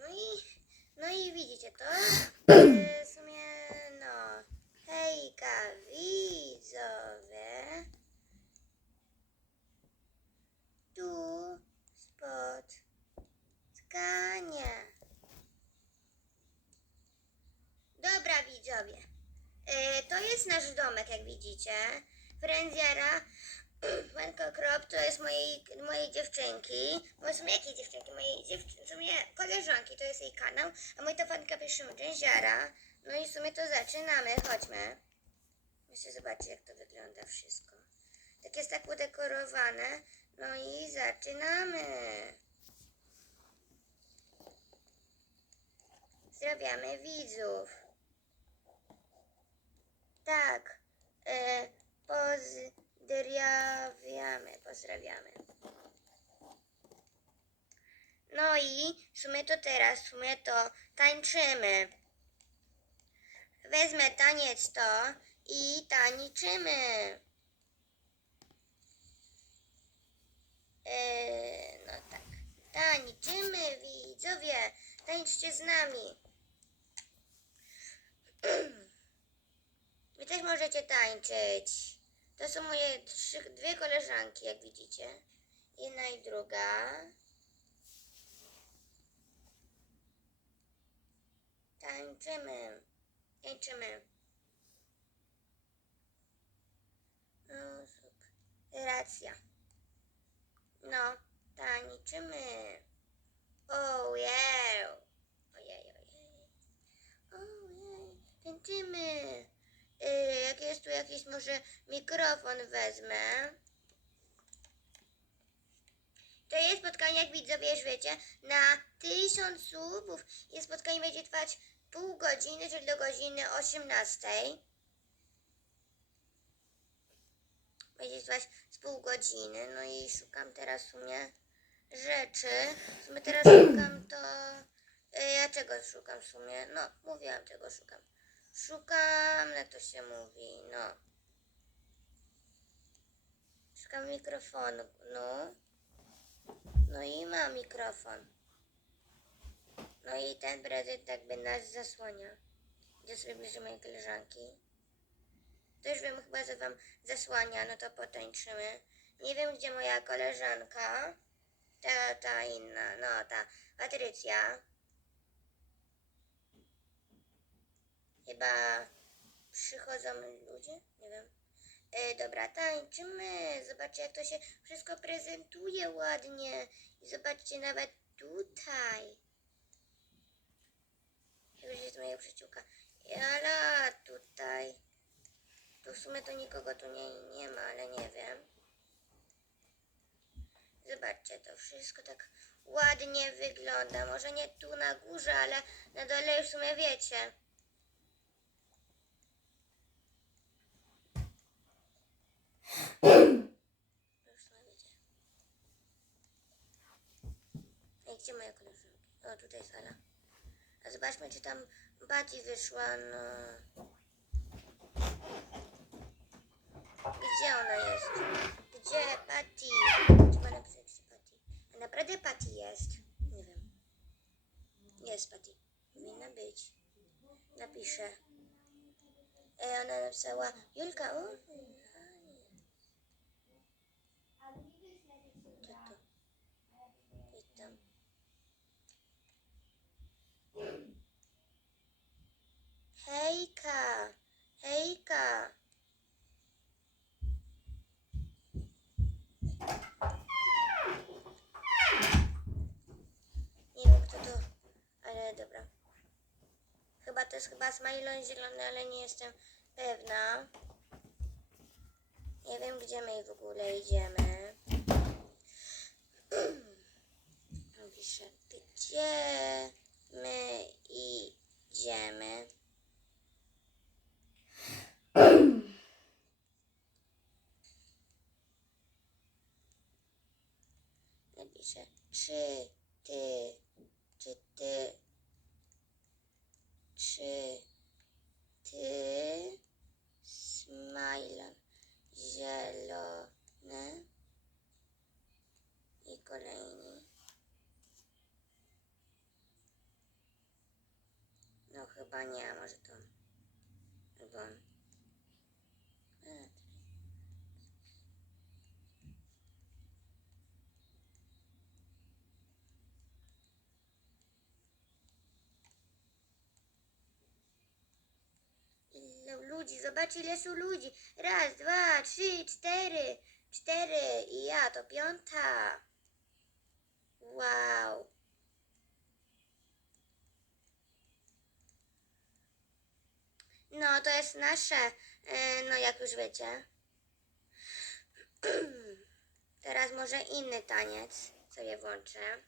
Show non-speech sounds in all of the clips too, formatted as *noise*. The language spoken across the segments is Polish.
No i, no i widzicie to? *clears throat* E, W sumie, no. Hejka, widzowie. Tu spotkanie. Dobra, widzowie. E, to jest nasz domek, jak widzicie. Frenziara, Manko Krop to jest mojej, mojej dziewczynki. Bo w sumie jakiej dziewczynki? Mojej dziewczynki, w sumie koleżanki, to jest jej kanał. A mój to fanka pisze Dżęziara. No i w sumie to zaczynamy, chodźmy. Jeszcze zobaczcie, jak to wygląda wszystko. Tak jest tak udekorowane. No i zaczynamy. Pozdrawiamy widzów. Tak. E, pozdrawiamy. No i w sumie to teraz, w sumie to tańczymy. Wezmę taniec to i tańczymy. E, no tak. Tańczymy, widzowie. Tańczcie z nami. *clears throat* Wy też możecie tańczyć. To są moje trzy, dwie koleżanki, jak widzicie. Jedna i druga. Tańczymy. Tańczymy. No. Racja. No, tańczymy. Oh yeah. Ojej, ojej. Ojej. Tańczymy. Y, jak jest tu jakiś może mikrofon wezmę. To jest spotkanie, jak widzowie już wiecie, na tysiąc subów. I spotkanie będzie trwać pół godziny, czyli do godziny 18. Będzie trwać z pół godziny. No i szukam teraz w sumie rzeczy. W sumie teraz szukam to... y, Ja czego szukam w sumie? No, mówiłam czego szukam. Szukam, jak to się mówi, no. Szukam mikrofonu, no. No i mam mikrofon. No i ten prezent jakby nas zasłania. Idę sobie bliżej mojej koleżanki. To już wiem, chyba, że wam zasłania, no to potańczymy. Nie wiem, gdzie moja koleżanka. Ta, ta inna, no ta Patrycja. Chyba przychodzą ludzie? Nie wiem. E, dobra, tańczymy. Zobaczcie, jak to się wszystko prezentuje ładnie. I zobaczcie nawet tutaj. Już jest moja przyjaciółka. Jala, tutaj. Tu w sumie to nikogo tu nie, nie ma, ale nie wiem. Zobaczcie, to wszystko tak ładnie wygląda. Może nie tu na górze, ale na dole już w sumie wiecie. Już w sumie wiecie. Ej, gdzie moja koleżanka? O, tutaj jest Ala. A zobaczmy, czy tam Bati wyszła, no... Gdzie ona jest? Gdzie Patty? Trzeba napisać Patty. A naprawdę Patty jest? Nie wiem. Jest Patty. Powinna być. Napiszę. E, ona napisała Julka, o, fajnie. Co to? Witam. Hejka, hejka. Nie wiem kto to, ale dobra. Chyba to jest chyba Smilon zielony, ale nie jestem pewna. Nie wiem gdzie my w ogóle idziemy. *clears throat* Piszę, gdzie my idziemy? trzy, ty, czy ty, czy ty, smajlem, zielony i kolejny. No chyba nie, może to, albo on. Ludzi, zobacz ile są ludzi. Raz, dwa, trzy, cztery. Cztery i ja, to piąta. Wow. No, to jest nasze, e, no jak już wiecie. *clears throat* Teraz może inny taniec sobie włączę.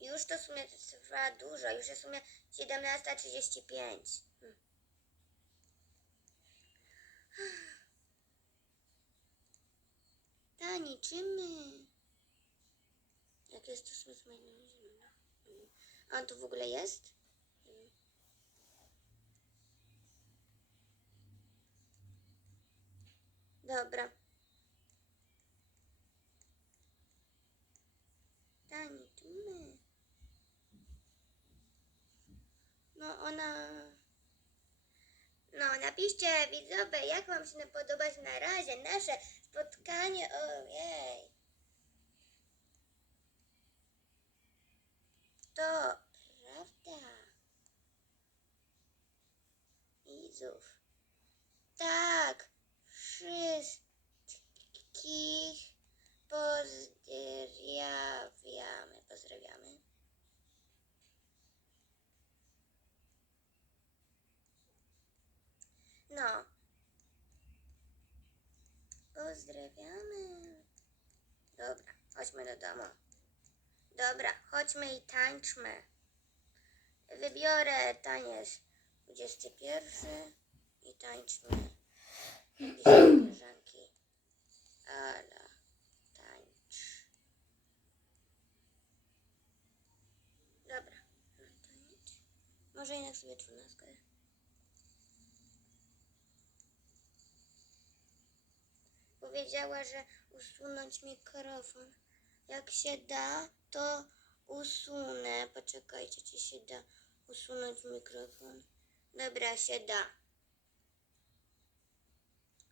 Już to w sumie trwa dużo, już jest w sumie 17.35. Hmm. Tańczymy. Jak jest to zimno. A tu w ogóle jest? Dobra. Tańczymy. No ona... Napiszcie widzowie, jak wam się podobać na razie nasze spotkanie. Ojej. To prawda. Widzów. Tak. Wszystkich pozdrawiamy. Pozdrawiamy. No. Pozdrawiamy. Dobra, chodźmy do domu. Dobra, chodźmy i tańczmy. Wybiorę taniec 21 i tańczmy. Napiszę *clears throat* koleżanki. Ala, tańcz. Dobra, no tańcz. Może jednak sobie dwunastkę. Powiedziała, że usunąć mikrofon. Jak się da, to usunę. Poczekajcie, czy się da usunąć mikrofon. Dobra, się da.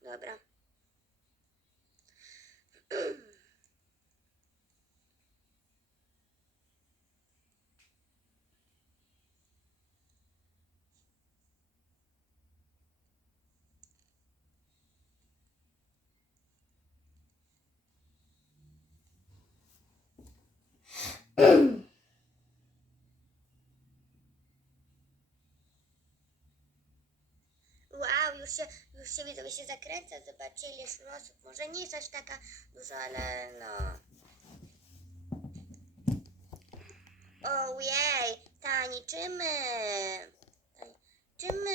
Dobra. *clears throat* Wow, już się, już się widzowie się zakręca. Zobaczcie ile szło osób. Może nie jest aż taka dużo, ale no. Ojej, tańczymy. Tańczymy.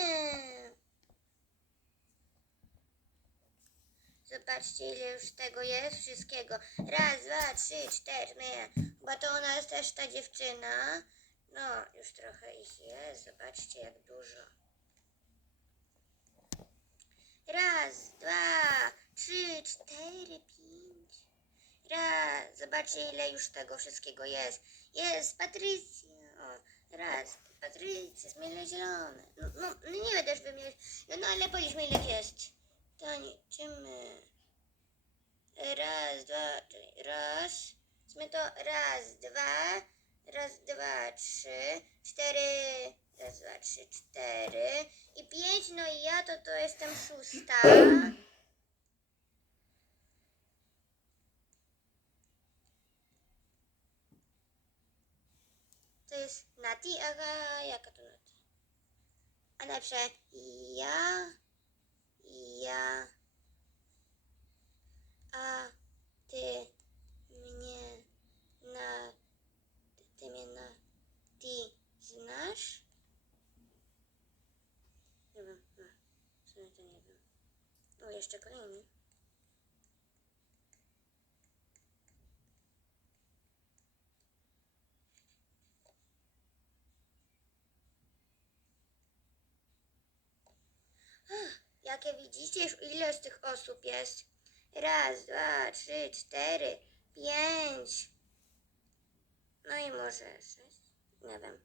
Zobaczcie ile już tego jest wszystkiego. Raz, dwa, trzy, cztery. Nie, chyba to ona jest też ta dziewczyna. No, już trochę ich jest. Zobaczcie jak dużo. Raz, dwa, trzy, cztery, pięć. Raz, zobaczcie ile już tego wszystkiego jest. Jest Patrycja. O, raz, Patrycja, zmielę zielone. No, no, no nie będę już wymieniać. No, no ale powiedzmy ile jest. Tańczymy. Raz, dwa, trzy, raz. Zmy to raz, dwa, raz, dwa, trzy, cztery, raz, dwa, trzy, cztery i pięć, no i ja to to jestem szósta. To jest Nati, aga, jaka to Nati? A najlepsze ja, ja, a ty mnie na, ty mnie na, ty znasz? Nie wiem, no, w sumie to nie wiem. Jeszcze kolejny. Jakie widzicie, już ile z tych osób jest? Raz, dwa, trzy, cztery, pięć. No i może sześć. Nie wiem.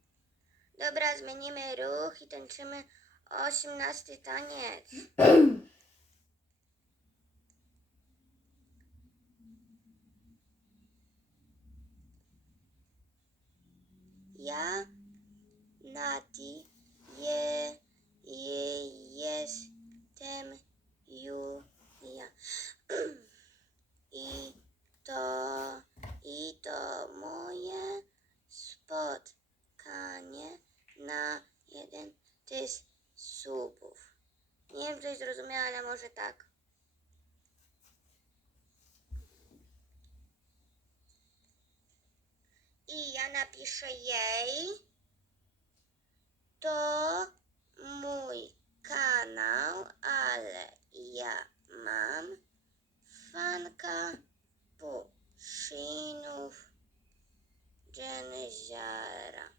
Dobra, zmienimy ruch i tańczymy osiemnasty taniec. *clears throat* Ja, Nati, je, je, jestem Julia. I to, i to moje spotkanie na jeden tysiąc subów. Nie wiem, czy zrozumiała, ale może tak. I ja napiszę jej. To mój kanał, ale ja mam fanka Puszynów Dżenziara.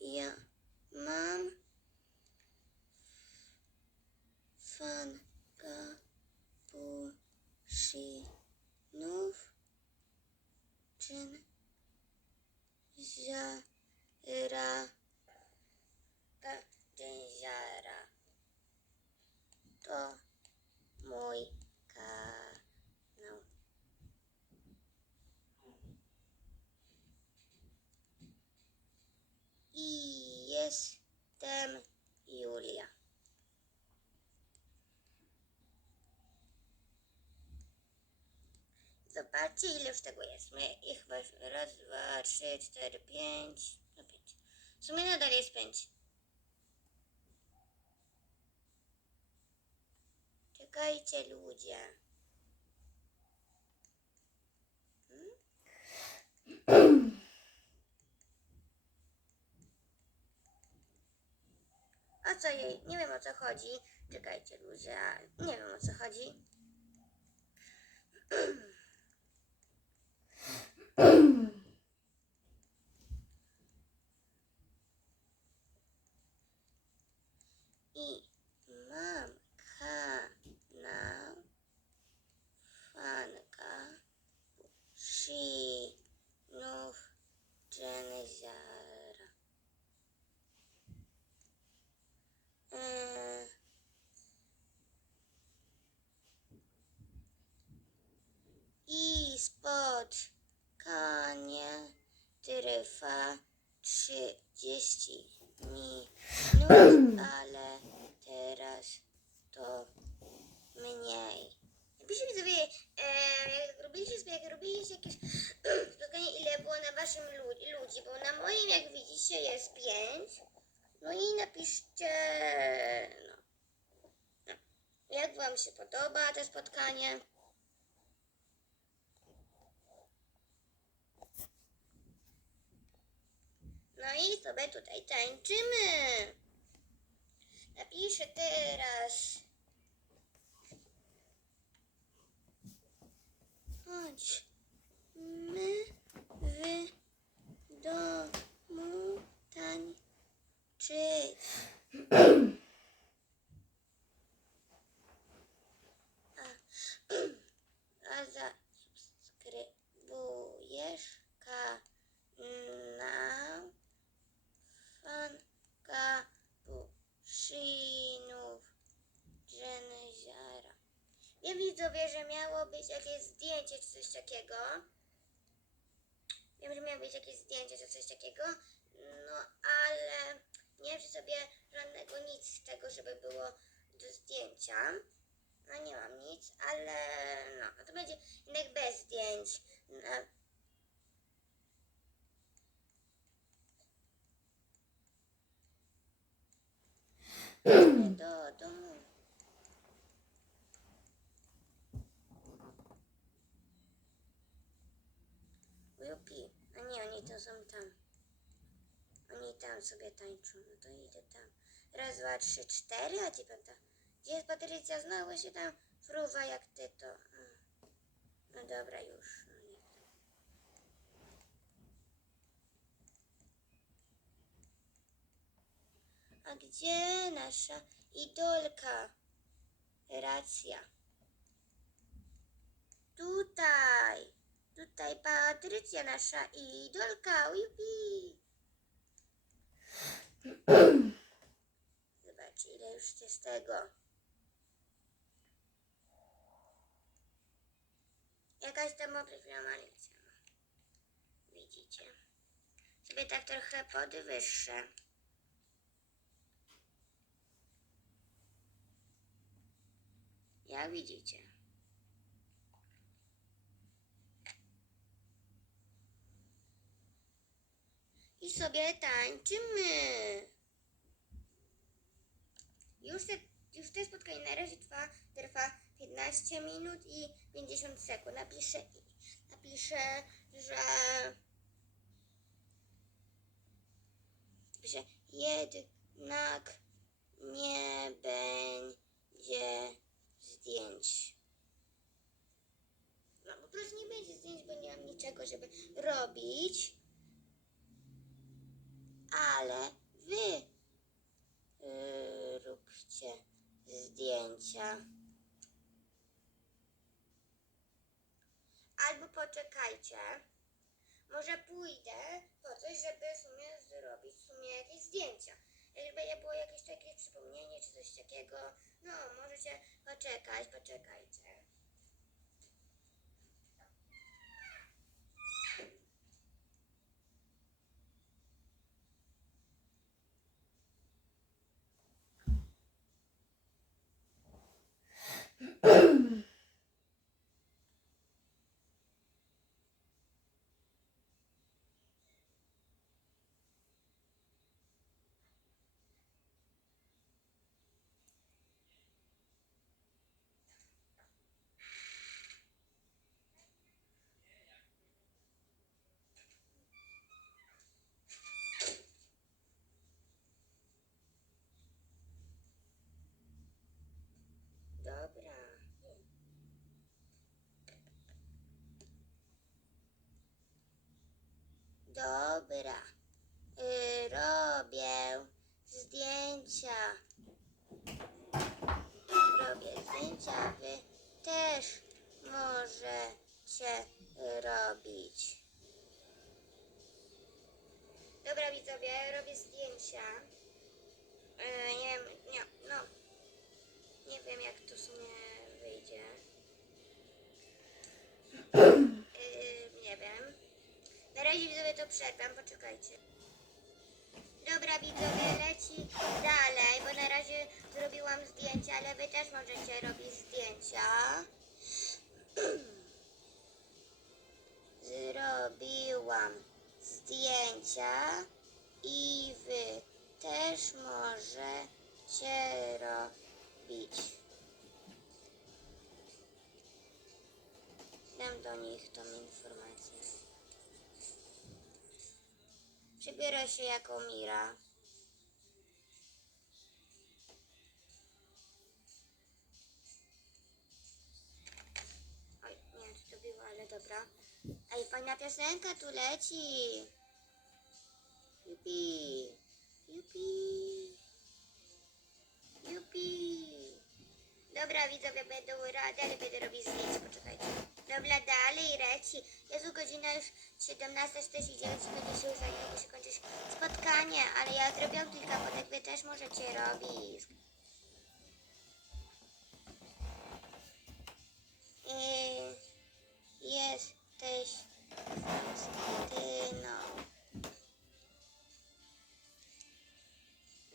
Ja mam fanka Puszynów Dżenziara. Ta Dżenziara. To mój kanał. I jestem Julia. Zobaczcie, ile już tego jest. My ich. Raz, dwa, trzy, cztery, pięć. No pięć. W sumie nadal jest pięć. Czekajcie, ludzie. Hmm? *clears throat* O co jej? Nie wiem o co chodzi. Czekajcie, ludzie. Nie wiem o co chodzi. *clears throat* I mam kanał fanka Shinów Dżenziara. Eee, I spotkanie trwa 30 minut, ale teraz to mniej. Napiszcie widzowie, e, jak robiliście sobie, jak robiliście jakieś spotkanie, ile było na waszym lud- ludzi, bo na moim, jak widzicie, jest 5. No i napiszcie, no, no, jak wam się podoba to spotkanie. No i sobie tutaj tańczymy. Napiszę teraz. Chodźmy w domu tańczyć. A, a zasubskrybujesz kanał fanka Puszynów Dżenziara. Wiem widzowie, że miało być jakieś zdjęcie czy coś takiego. Wiem, że miało być jakieś zdjęcie czy coś takiego. No ale nie wiem, czy sobie żadnego nic z tego, żeby było do zdjęcia. No nie mam nic, ale no, no to będzie jednak bez zdjęć. No, Idę do domu. Jupi. A nie, oni to są tam. Oni tam sobie tańczą. No to idę tam. Raz, dwa, trzy, cztery, a gdzie piąta? Gdzie jest Patrycja? Znowu się tam fruwa jak ty to. No dobra, już. No nie. A gdzie nasza idolka? Racja. Tutaj. Tutaj Patrycja, nasza idolka. Wipi. Zobaczcie, ile już z tego. Jakaś tam oprawiona lekcja. Widzicie? Sobie tak trochę podwyższę. Jak widzicie. I sobie tańczymy. Już, te, już to spotkanie na razie trwa, trwa 15 minut i 50 sekund. Napiszę, napiszę że napiszę jednak nie będzie zdjęć. No po prostu nie będzie zdjęć, bo nie mam niczego, żeby robić. Ale wy yy, róbcie zdjęcia. Albo poczekajcie. Może pójdę po coś, żeby w sumie zrobić w sumie jakieś zdjęcia. Nie było jakieś takie przypomnienie czy coś takiego, no możecie poczekać, poczekajcie. Dobra. Dobra. Y, robię zdjęcia. Robię zdjęcia. Wy też możecie robić. Dobra widzowie, robię zdjęcia. Y, nie wiem, nie, no. Nie wiem, jak to w sumie wyjdzie. *clears throat* Na razie widzowie to przerwam, poczekajcie. Dobra widzowie, leci dalej, bo na razie zrobiłam zdjęcia, ale wy też możecie robić zdjęcia. *clears throat* Zrobiłam zdjęcia i wy też możecie robić. Dam do nich tą informację. Przebiorę się jako Mira. Oj, nie wiem to było, ale dobra. Ej, fajna piosenka tu leci. Jupi. Jupi. Jupi. Dobra, widzowie, będą ra- dalej będę robić zdjęcia, poczekajcie. Dobra, dalej leci. Jezu, godzina już 17.49, będzie się już niedługo się spotkanie, ale ja zrobiłam kilka fotek, wy też możecie robić. Yy, jesteś Krystyną.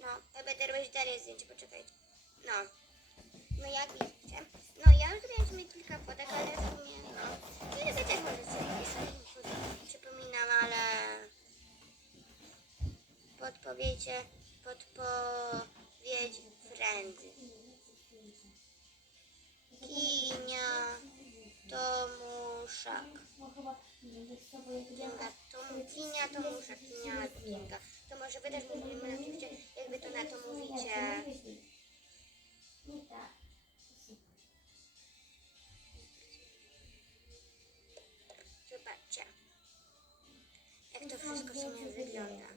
No, ja będę robić dalej zdjęcie, poczekajcie. No. No jak widzicie? No ja już zrobiłam sobie kilka fotek, ale w sumie no. Wy też możecie robić. Przypominam, ale podpowiecie podpowiedź Frenzy. Kinia Tomuszak. Kinga, Tom, Kinia Tomuszak, Kinia Kinga. To może wy też mówimy, napiszcie, jak wy to na to mówicie. Zobaczcie, wszystko się nie wygląda.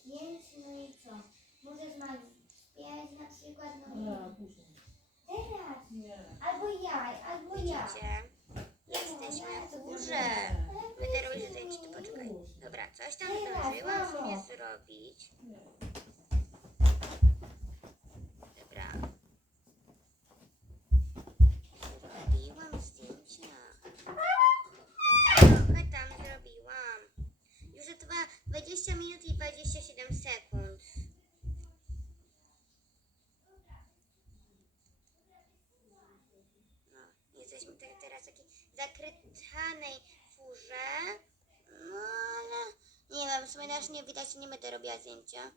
Zdjęć, no i co? Może z nami śpiewać na przykład, no i... Teraz! Albo ja, albo ja. Jesteśmy w górze. Będę robić zdjęcie, ty poczekaj. Dobra, coś tam zdążyłam sobie zrobić. 27 sekund. No, jesteśmy te- teraz w takiej zakrytanej furze. No ale nie wiem, w sumie też nie widać, nie będę robiła zdjęcia.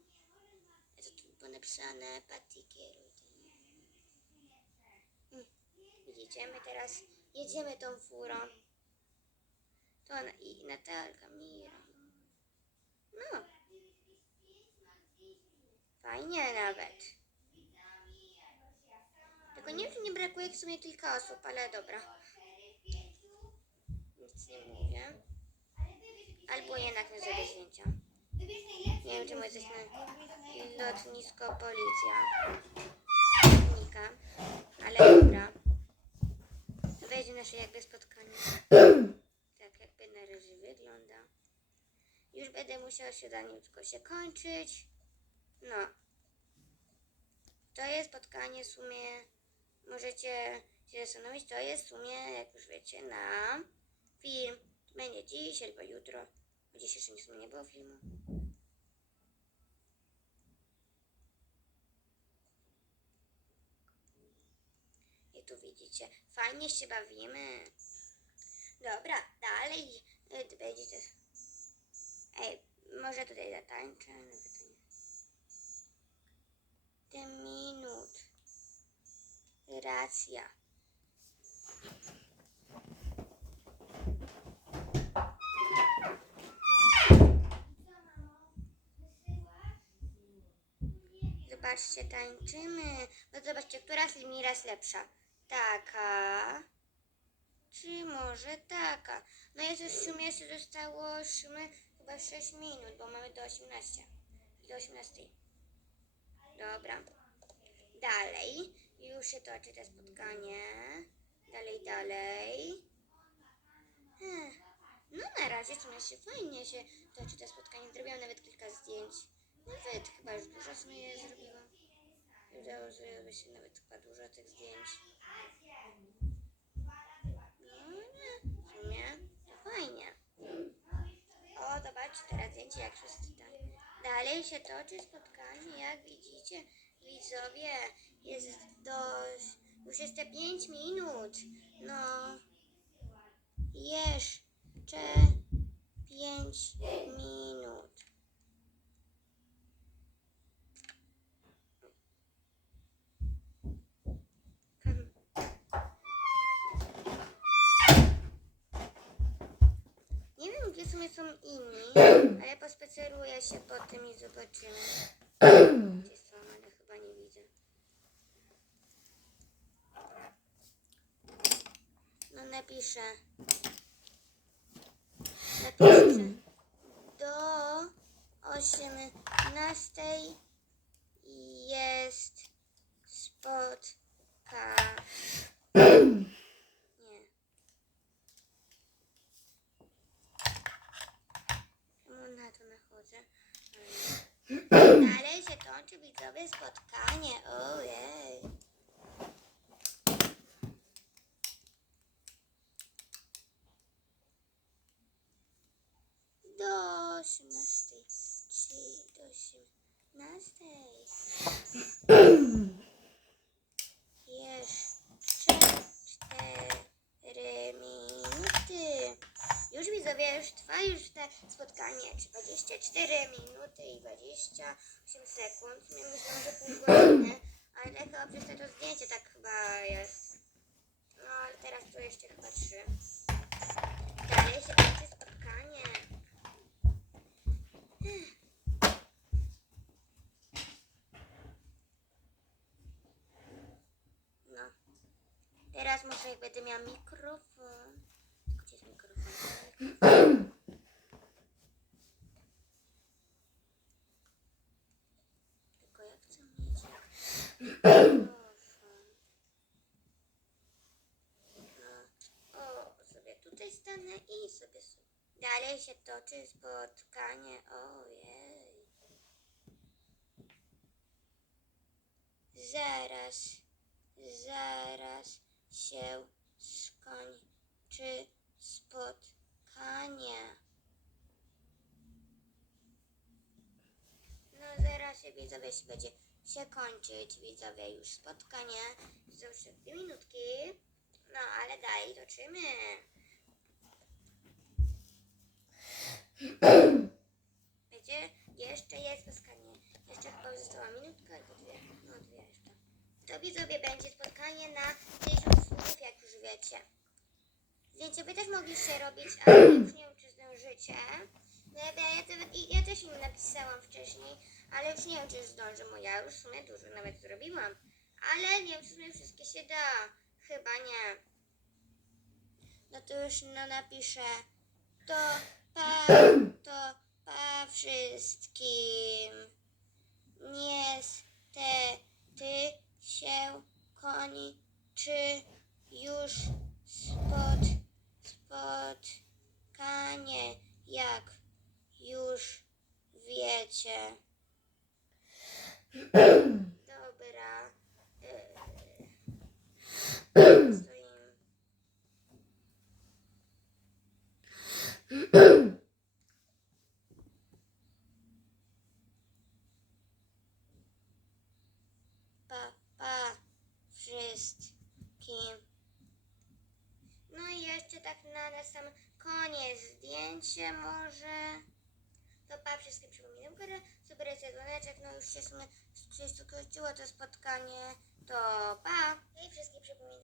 Jest tu było napisane Patty. Mm, my teraz jedziemy tą furą. To ona, i Natalka, Mira. No. Fajnie nawet. Tylko nie wiem, czy nie brakuje w sumie kilka osób, ale dobra. Nic nie mówię. Albo jednak nie zrobię zdjęcia. Nie wiem, czemu jesteś na lotnisko policja. Nika. Ale dobra. Wejdzie nasze jakby spotkanie. Tak jakby na razie wygląda. Już będę musiała siadaniutko się kończyć. No. To jest spotkanie w sumie, możecie się zastanowić, to jest w sumie, jak już wiecie, na film. Będzie dziś albo jutro. Bo dziś jeszcze nie, nie było filmu. I tu widzicie, fajnie się bawimy. Dobra, dalej y, będziecie. Ej, może tutaj zatańczę, nawet nie. Te minut. Racja. Zobaczcie, tańczymy. No zobaczcie, która Limira jest lepsza. Taka. Czy może taka? No jest już w sumie jeszcze zostało sumie chyba 6 minut, bo mamy do 18. Do 18. Dobra. Dalej. Już się toczy to spotkanie. Dalej, dalej. Ech. No na razie w sumie się fajnie się toczy to spotkanie. Zrobiłam nawet kilka zdjęć. Nawet chyba już dużo sobie zrobiłam. Udało sobie się nawet chyba dużo tych zdjęć. No nie, w sumie to fajnie. O, zobaczcie teraz zdjęcie, jak wszyscy tak. Dalej się toczy spotkanie, jak widzicie, widzowie, jest dość, już jest te 5 minut. No, jeszcze 5 minut. Nie wiem, gdzie sumie są inni, ale pospaceruję się po tym i zobaczymy. Gdzie są, ale chyba nie widzę. No napiszę. Napiszę, *clears throat* do 18 jest spotkanie. Nie. Czemu na to nachodzę? Dalej się kończy widzowie spotkanie. Ojej. Do 18. Czy do 18. Jeszcze 4 minuty. Już widzowie, już trwa już te spotkanie. 24 minuty i 28 sekund. My myślałam, że pół godziny, ale chyba przez to zdjęcie tak chyba jest. No ale teraz tu jeszcze chyba 3. Dalej się kończy spotkanie. No. Teraz może jak będę miała mikrofon. Gdzie jest mikrofon? Tylko jak chcę mieć mikrofon. No. sobie. s- Dalej się toczy spotkanie. Ojej. Zaraz, zaraz się skończy spotkanie. No zaraz widzowie się będzie się kończyć, widzowie już spotkanie. Są jeszcze dwie minutki. No ale dalej toczymy. *clears throat* Wiecie, jeszcze jest spotkanie. Jeszcze chyba została minutka albo dwie. No dwie jeszcze. To widzowie będzie spotkanie na 1000 słów, jak już wiecie. Zdjęcie by też mogliście robić, ale już nie wiem, czy zdążycie. No ja, ja, ja, ja też im napisałam wcześniej, ale już nie wiem, czy zdążę, bo ja już w sumie dużo nawet zrobiłam. Ale nie wiem, czy w sumie wszystkie się da. Chyba nie. No to już no napiszę. To pa, to pa wszystkim.